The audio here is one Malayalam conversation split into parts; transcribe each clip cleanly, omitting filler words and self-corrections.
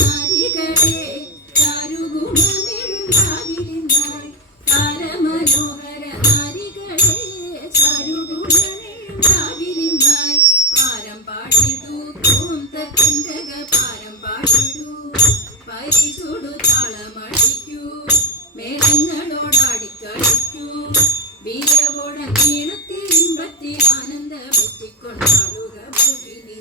നാരികളെ ചാരുഗുണമെഴും രാവിലിന്നായി താരമനോഹര നാരികളെ ചാരുഗുണമെഴും രാവിലിന്നായി പാരം പാടിടൂ തത്തിന്തക പാരം പാടിടൂ പരിചൂടു താളമടിക്കൂ മേളങ്ങളോടാടിക്കളിക്കൂ വീരവോട നീളത്തിൽ ഇമ്പത്തിൽ ആനന്ദമെത്തിക്കൊണ്ടാടുക മോഹിനി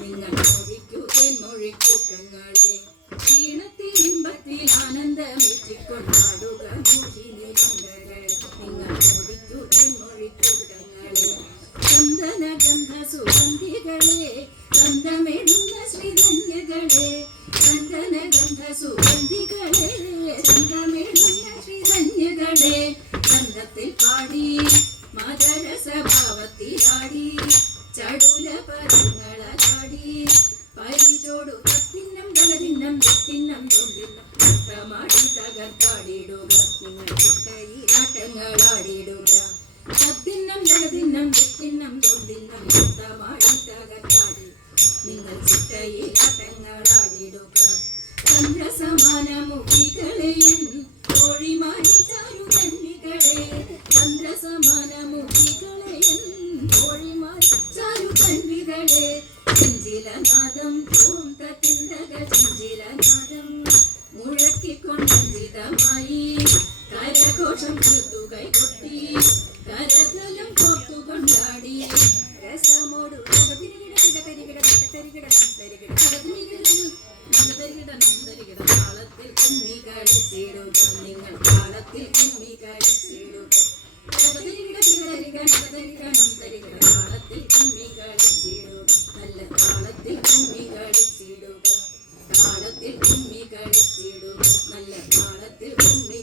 നിങ്ങൾ മൊഴിക്കൂ തെന്മൊഴിക്കൂട്ടങ്ങളെ ക്ഷീണത്തിൽ ഇമ്പത്തിൽ ആനന്ദമെത്തിക്കൊണ്ടാടുക മോഹിനി മംഗളെ നിങ്ങൾ മൊഴിക്കൂ തെന്മൊഴിക്കൂട്ടങ്ങളെ ചന്ദന ഗന്ധ സുഗന്ധികളെ ഗന്ധമെഴുന്ന ശ്രീധന്യകളെ ചന്ദന ഗന്ധ സുഗന്ധികളെ ഗന്ധമെഴുന്ന ശ്രീധന്യകളെ ഗന്ധത്തിൽ പാടി മദരസഭാവത്തിലാടി ചടുല പദങ്ങളാടി പരിചോടു തത്തിന്നം ദളതിന്നം തെത്തിന്നം തൊണ്ടിന്നം തമാടി തകർത്താടിടുക നിങ്ങൾ ചിട്ടയിലാട്ടങ്ങളാടിടുക തത്തിന്നം ദളതിന്നം തെത്തിന്നം തൊണ്ടിന്നം തമാടി തകർത്താടി നിങ്ങൾ ചിട്ടയിലാട്ടങ്ങളാടിടുക ചന്ദ്രസമാനമുഖികളെയും കോഴിമാരി ചാരുകന്യകളെ ചന്ദ്രസമാനമുഖികളെയും കോഴിമാരി ചാരുകന്യകളെ ചിഞ്ചിലനാദം ഓം തത്തിന്തക ചിഞ്ചിലനാദം മുഴക്കിക്കൊണ്ടഞ്ചിതമായി കരഘോഷം തീർത്തു കൈകൊട്ടി കരതലം കോർത്തുകൊണ്ടാടി രസമോടു താളത്തിൽ കുമ്മി കളിച്ചിടുക നിങ്ങൾ താളത്തിൽ കുമ്മി കളിച്ചിടുക താളത്തിൽ കുമ്മി കളിച്ചിടുക നല്ല താളത്തിൽ കുമ്മി കളിച്ചിടുക താളത്തിൽ കുമ്മി കളിച്ചിടുക നല്ല താളത്തിൽ കുമ്മി